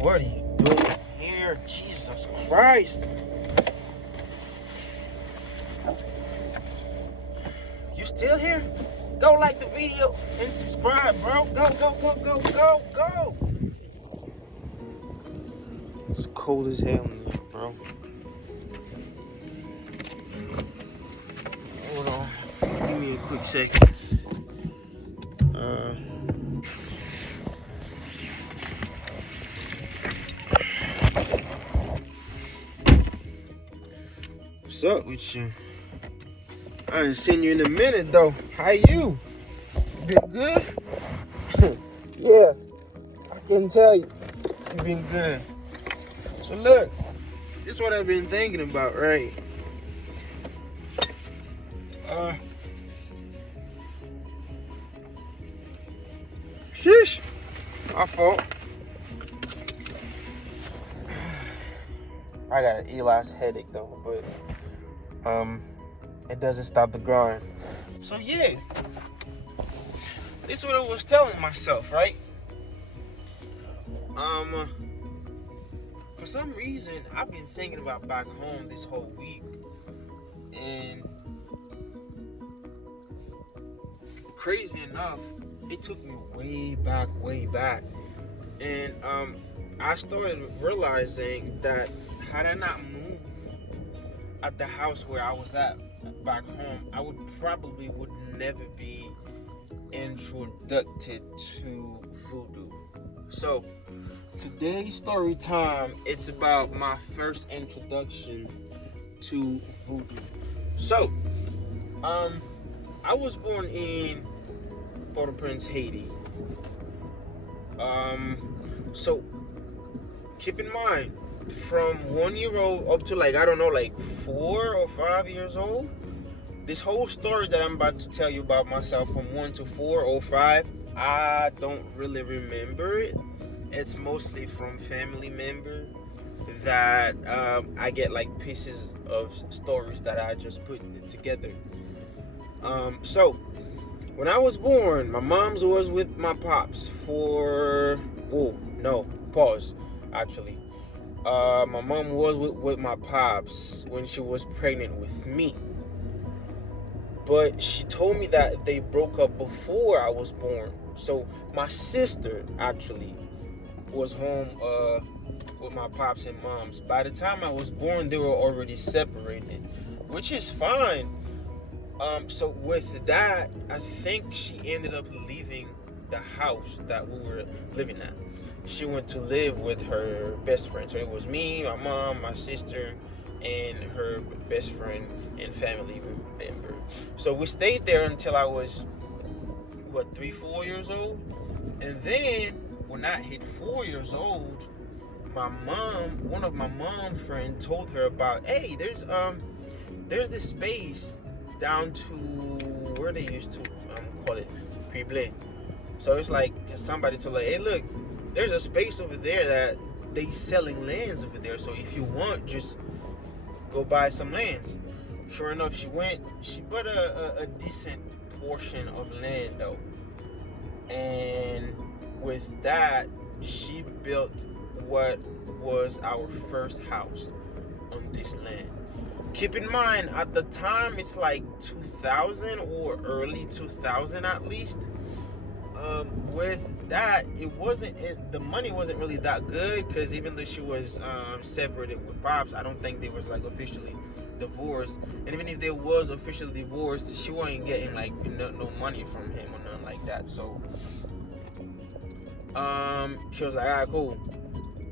What are you doing here? Jesus Christ. You still here? Go like the video and subscribe, bro. Go, go, go, go, go, go. It's cold as hell in here, bro. Hold on. Give me a quick second. What's up with you? I ain't seen you in a minute though. How you? Been good? Yeah, I can tell you. You been good. So look, this is what I've been thinking about, right? Sheesh. My fault. I got an Eli's headache though, but it doesn't stop the grind. So yeah, this is what I was telling myself, right? For some reason, I've been thinking about back home this whole week, and crazy enough, it took me way back, and I started realizing that had I not moved at the house where I was at back home, I would never be introduced to voodoo. So today's story time, it's about my first introduction to voodoo. So I was born in Port-au-Prince, Haiti. So keep in mind, from 1 year old up to like 4 or 5 years old, this whole story that I'm about to tell you about myself from 1 to 4 or 5, I don't really remember it. It's mostly from family members that I get like pieces of stories that I just put together. So when I was born, my mom's was with my pops for actually. My mom was with my pops when she was pregnant with me. But she told me that they broke up before I was born. So my sister actually was home with my pops and moms. By the time I was born, they were already separated, which is fine. So with that, I think she ended up leaving the house that we were living at. She went to live with her best friend. So it was me, my mom, my sister, and her best friend and family member. So we stayed there until I was 3-4 years old. And then when I hit 4 years old, one of my mom's friends told her about, hey, there's this space down to where they used to call it Prible. So it's like just somebody told her, hey, look, there's a space over there that they selling lands over there. So if you want, just go buy some lands. Sure enough, she went. She bought a decent portion of land though, and with that, she built what was our first house on this land. Keep in mind, at the time, it's like 2000 or early 2000 at least. With that, the money wasn't really that good, because even though she was separated with pops, I don't think they was like officially divorced. And even if they was officially divorced, she wasn't getting like no money from him or nothing like that. So she was like, all right, cool.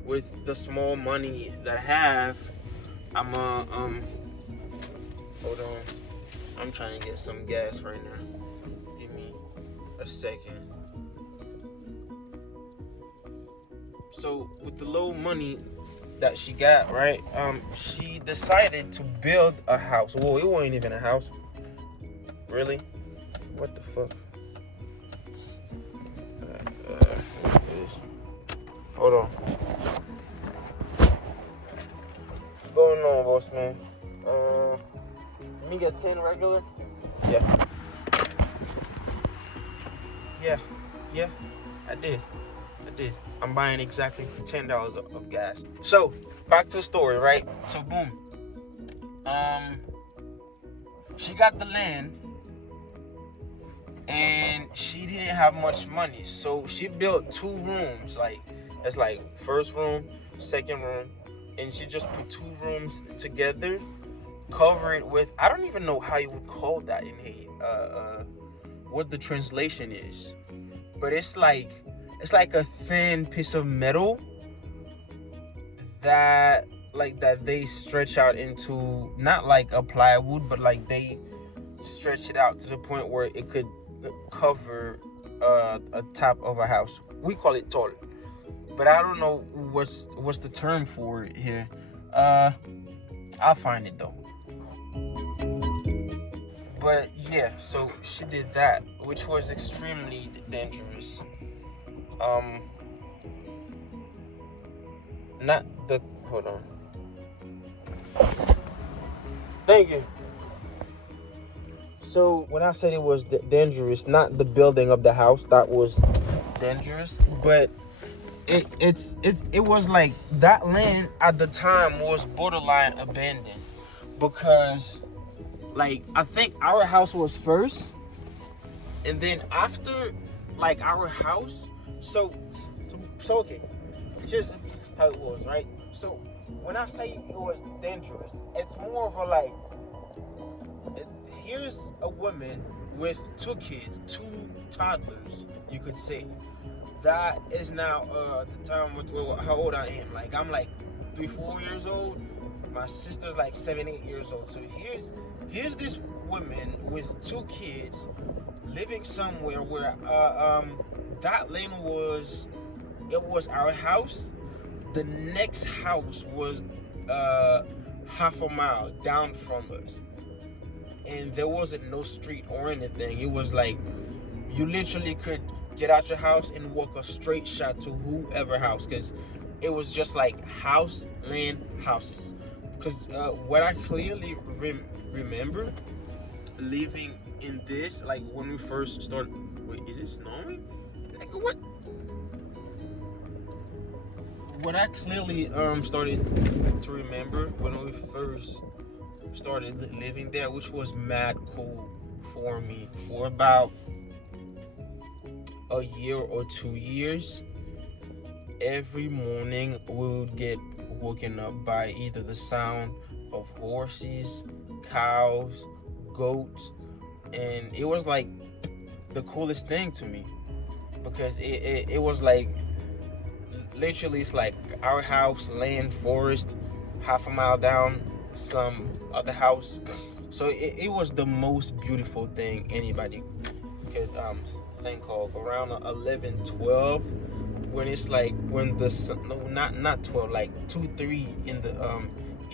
With the small money that I have, I'm hold on, I'm trying to get some gas right now. Give me a second. So with the little money that she got, right, she decided to build a house. Well, it wasn't even a house. Really? What the fuck? Hold on. What's going on, boss man? Let me get 10 regular. Yeah, I did. did. I'm buying exactly $10 of gas. So back to the story, right? So boom. She got the land, and she didn't have much money, so she built 2 rooms. Like, it's like first room, second room, and she just put 2 rooms together, cover it with, I don't even know how you would call that in Haiti, what the translation is, but it's like a thin piece of metal that they stretch out into, not like a plywood, but like they stretch it out to the point where it could cover a top of a house. We call it tall, but I don't know what's the term for it here. I'll find it though. But yeah, so she did that, which was extremely dangerous. Not the, hold on. Thank you. So when I said it was dangerous, not the building of the house that was dangerous, but it was like that land at the time was borderline abandoned, because like I think our house was first, and then after like our house, so okay, here's how it was, right? So when I say it was dangerous, it's more of a like, here's a woman with 2 kids, 2 toddlers, you could say. That is now the time with how old I am. Like, I'm like 3-4 years old. My sister's like 7-8 years old. So here's this woman with 2 kids living somewhere where that land was our house. The next house was half a mile down from us, and there wasn't no street or anything. It was like you literally could get out your house and walk a straight shot to whoever house, because it was just like house, land, houses. Because what I clearly remember living in this, like when we first started. Wait, is it snowing? Like what? What I clearly started to remember when we first started living there, which was mad cool for me, for about a year or 2 years, every morning we would get woken up by either the sound of horses, cows, goats, and it was like the coolest thing to me, because it was like literally, it's like our house, land, forest, half a mile down, some other house. So it was the most beautiful thing anybody could think of. Around 11, 12, when it's like, when the sun, no, not 12, like 2, 3 in the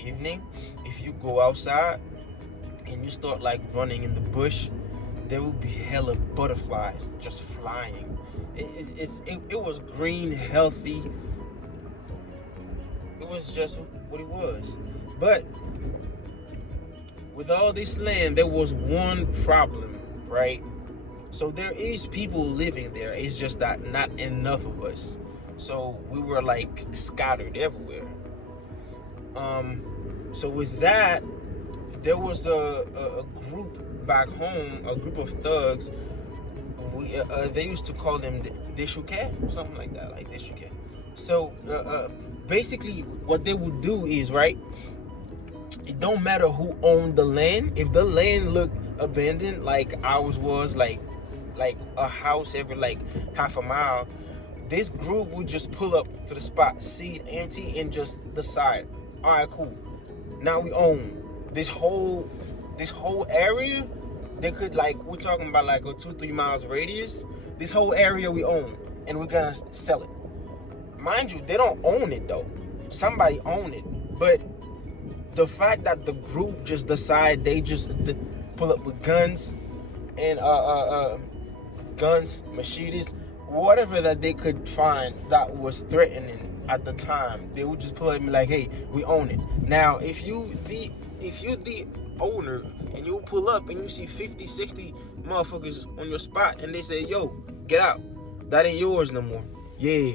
evening, if you go outside and you start like running in the bush, there will be hella butterflies just flying. It was green, healthy. It was just what it was. But with all this land, there was one problem, right? So there is people living there. It's just that not enough of us. So we were like scattered everywhere. So with that, there was a group back home, a group of thugs. They used to call them Deshuke, something like that, like Deshuke. So basically what they would do is, right, it don't matter who owned the land. If the land looked abandoned, like ours was, like a house every like half a mile, this group would just pull up to the spot, see it empty, and just decide, all right, cool, now we own this whole area. They could, like, we're talking about like a 2-3 miles radius. This whole area we own, and we're gonna sell it. Mind you, they don't own it though. Somebody own it. But the fact that the group just decide, they just pull up with guns and guns, machetes, whatever that they could find that was threatening at the time, they would just pull it and be like, hey, we own it. Now if you the owner and you pull up and you see 50, 60 motherfuckers on your spot and they say, yo, get out, that ain't yours no more. Yeah,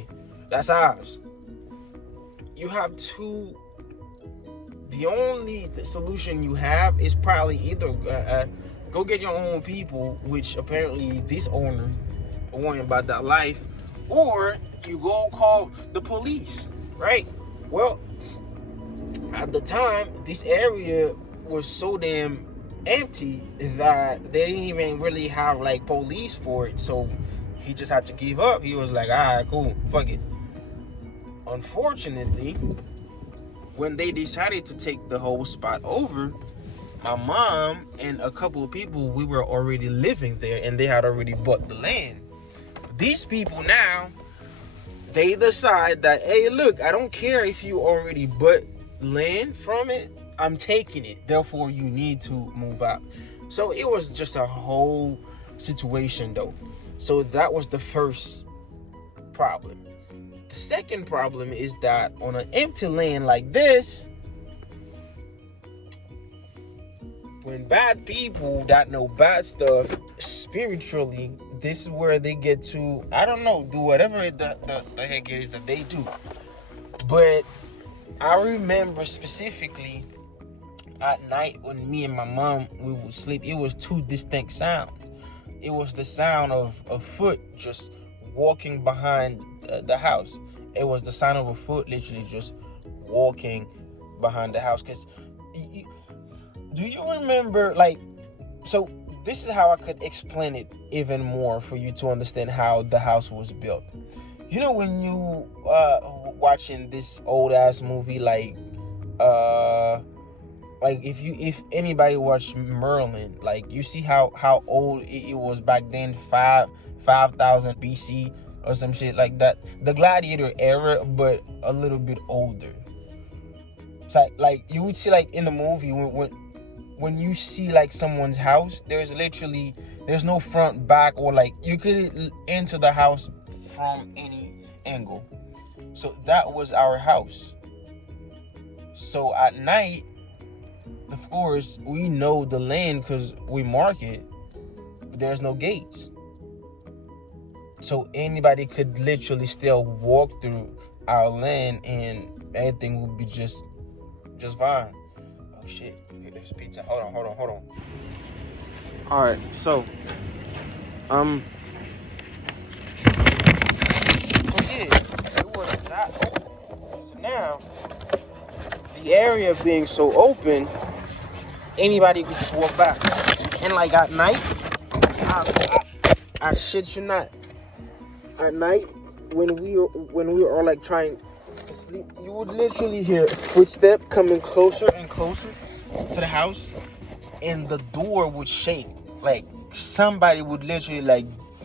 That's ours. You have the only solution you have is probably either go get your own people, which apparently this owner warned about that life, or you go call the police, right? Well, at the time, this area was so damn empty that they didn't even really have like police for it, so he just had to give up. He was like, all right, cool, fuck it. Unfortunately, when they decided to take the whole spot over, my mom and a couple of people, we were already living there and they had already bought the land. These people now, they decide that, hey, look, I don't care if you already bought land from it, I'm taking it. Therefore, you need to move out. So it was just a whole situation though. So that was the first problem. The second problem is that on an empty land like this, when bad people that know bad stuff spiritually, this is where they get to, I don't know, do whatever the heck it is that they do. But I remember specifically at night when me and my mom, we would sleep, it was two distinct sounds. It was the sound of a foot just walking behind the house. It was the sound of a foot literally just walking behind the house. Because do you remember, like, so this is how I could explain it even more for you to understand how the house was built. You know, when you watching this old ass movie like if anybody watched Merlin, like you see how old it was back then, 5,000 BC or some shit like that. The gladiator era, but a little bit older. It's like you would see like in the movie when you see like someone's house, there's no front, back, or like you could enter the house from any angle. So that was our house. So at night, of course, we know the land because we mark it, but there's no gates. So anybody could literally still walk through our land and everything would be just fine. Oh shit, there's pizza. Hold on. Alright, so yeah, it was that open. So now, the area being so open, anybody could just walk back. And like at night, I shit you not, at night when we were all like trying to sleep, you would literally hear footsteps coming closer and closer to the house, and the door would shake. Like somebody would literally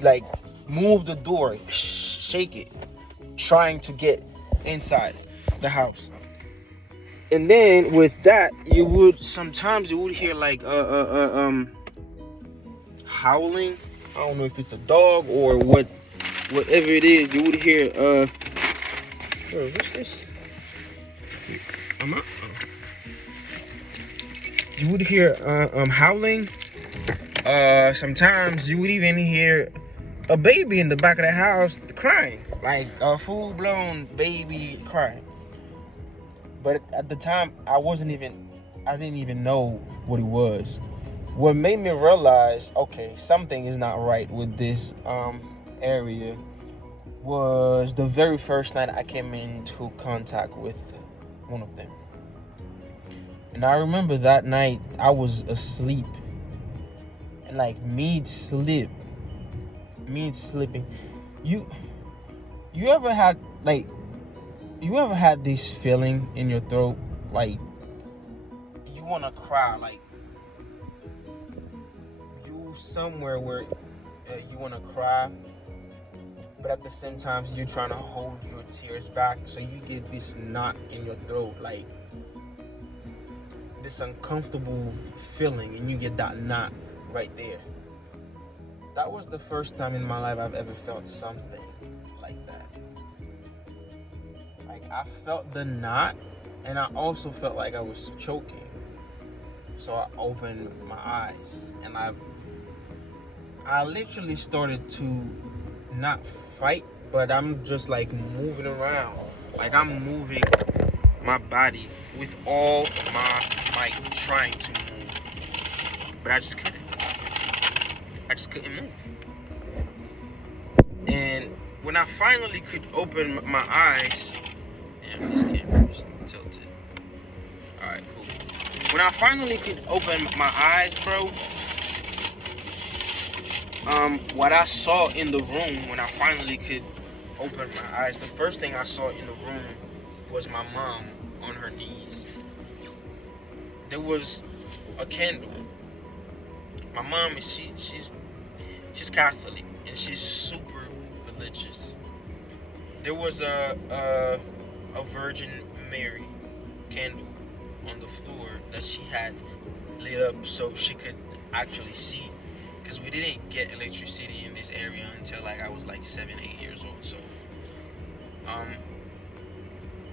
like move the door, shake it, trying to get inside the house. And then with that, you would hear like howling. I don't know if it's a dog or whatever it is. You would hear what's this? You would hear howling. Sometimes you would even hear a baby in the back of the house crying, like a full-blown baby crying. But at the time, I didn't even know what it was. What made me realize, okay, something is not right with this area was the very first night I came into contact with one of them. And I remember that night I was asleep. And like mid-sleeping, you ever had this feeling in your throat, like you want to cry, like you somewhere where you want to cry, but at the same time you're trying to hold your tears back, so you get this knot in your throat, like this uncomfortable feeling, and you get that knot right there. That was the first time in my life I've ever felt something like that. Like I felt the knot, and I also felt like I was choking. So I opened my eyes, and I literally started to not fight but I'm just like moving around. Like I'm moving my body with all my might, trying to move. But I just couldn't. I just couldn't move. And when I finally could open my eyes, damn, this camera is tilted. Alright, cool. When I finally could open my eyes, bro, what I saw in the room, when I finally could open my eyes, the first thing I saw in the room was my mom on her knees. There was a candle. My mom is she's Catholic and she's super religious. There was a Virgin Mary candle on the floor that she had lit up so she could actually see, because we didn't get electricity in this area until like I was like 7, 8 years old. So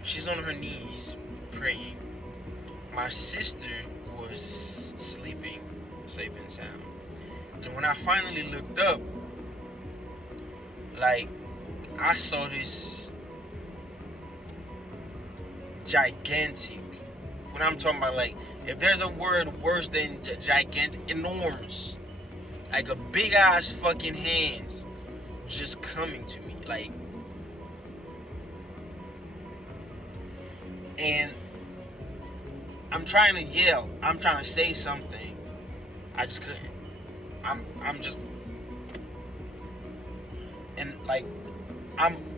she's on her knees praying. My sister was sleeping safe and sound. And when I finally looked up, like I saw this gigantic, when I'm talking about, like, if there's a word worse than gigantic, enormous, like a big ass fucking hands just coming to me, like, and I'm trying to yell, I'm trying to say something, I just couldn't. I'm just, and like,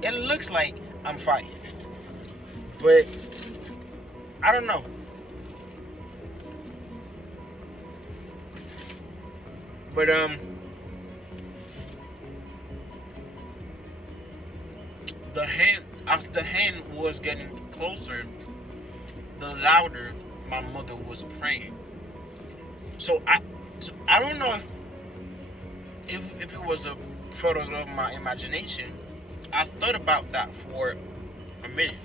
it looks like I'm fighting, but I don't know. But as the hand was getting closer, the louder my mother was praying. So I don't know if it was a product of my imagination. I thought about that for a minute,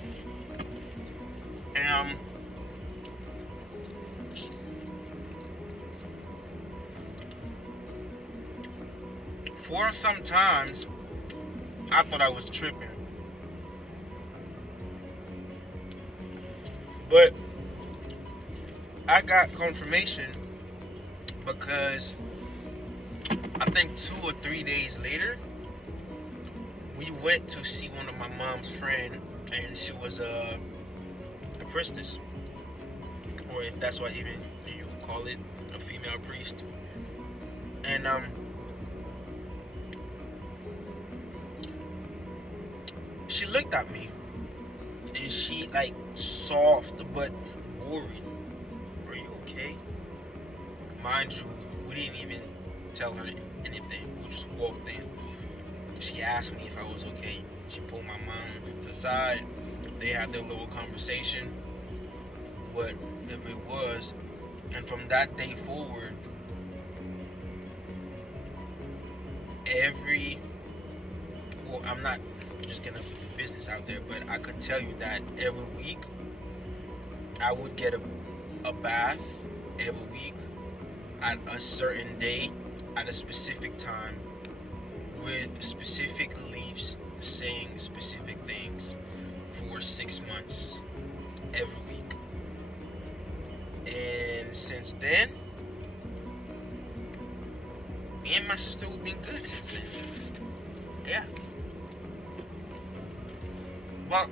and for some times I thought I was tripping, but I got confirmation because I think 2 or 3 days later, we went to see one of my mom's friend, and she was a priestess, or if that's what even you would call it, a female priest. And she looked at me, and she like soft but worried. Are you okay? Mind you, we didn't even tell her anything. We just walked in. She asked me if I was okay. She pulled my mom to the side. They had their little conversation, whatever it was. And from that day forward, I'm not just gonna put the business out there, but I could tell you that every week I would get a bath every week at a certain day at a specific time with specific leaves saying specific things for 6 months every week. And since then, me and my sister have been good since then. Yeah. Well,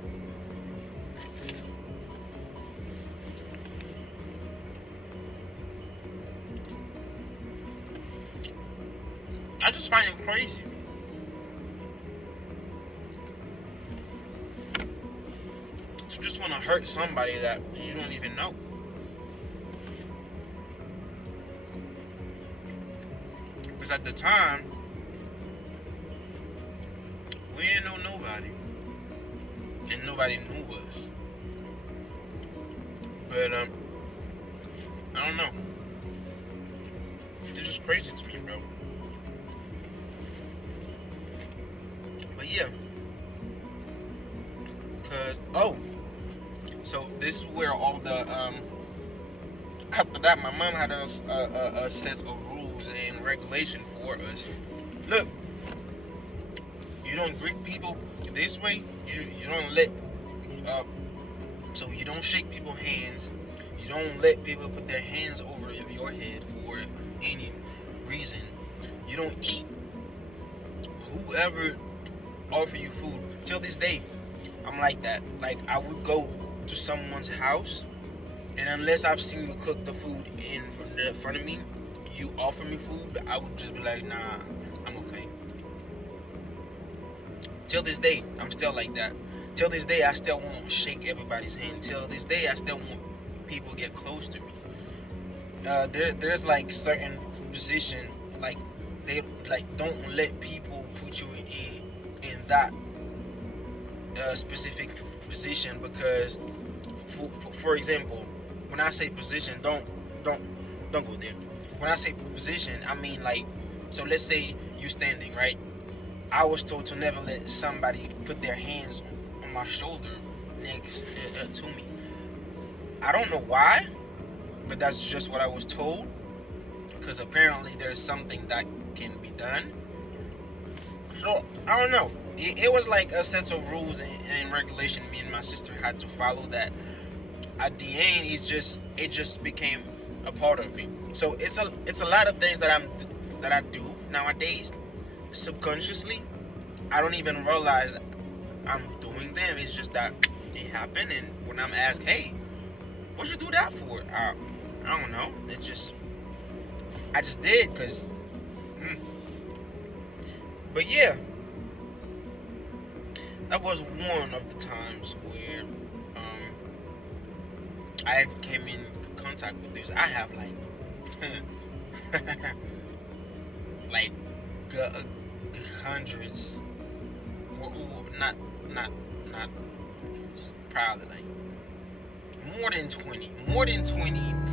I just find it crazy. To just want to hurt somebody that you don't even know. Because at the time, we didn't know nobody. And nobody knew us. But, I don't know. It's just crazy to me, bro. But yeah. Because, so this is where all the, after that, my mom had a set of rules and regulation for us. Look, you don't greet people This way, you don't let uh, so you don't shake people's hands. You don't let people put their hands over your head for any reason. You don't eat whoever offer you food. Till this day, I'm like that. Like I would go to someone's house, and unless I've seen you cook the food in front of me, you offer me food, I would just be like, nah, I'm okay. Till this day, I'm still like that. Till this day, I still won't shake everybody's hand. Till this day, I still want people get close to me. There's like certain position, like they like don't let people put you in that specific position because, for example, when I say position, don't go there. When I say position, I mean like, so let's say you standing right. I was told to never let somebody put their hands on my shoulder next to me. I don't know why, but that's just what I was told. Because apparently there's something that can be done. So I don't know. It was like a set of rules and regulation me and my sister had to follow. That at the end, it just became a part of me. So it's a lot of things that I do nowadays subconsciously. I don't even realize I'm doing them. It's just that it happened, and when I'm asked, hey, what'd you do that for? I don't know. I just did, cause. But yeah, that was one of the times where I came in contact with this. I have like hundreds, not probably like more than 20,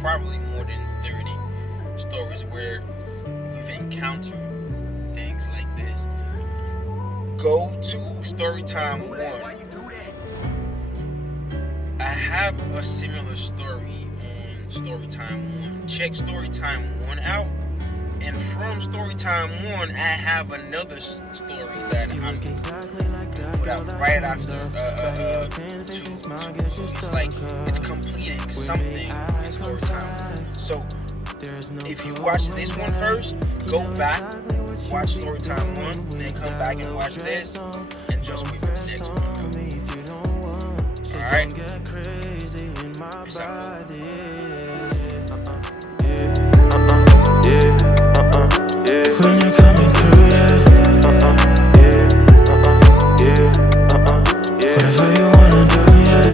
probably more than 30 stories where we've encountered things like this. Go to Storytime 1. I have a similar story on Storytime 1. Check Storytime 1 out. And from Storytime 1, I have another story that I'm put out right after 2. So it's like it's completing something in Storytime. So if you watch this one first, go back, watch Storytime 1, then come back and watch this, and just wait for the next one to come. Alright? Peace out. When you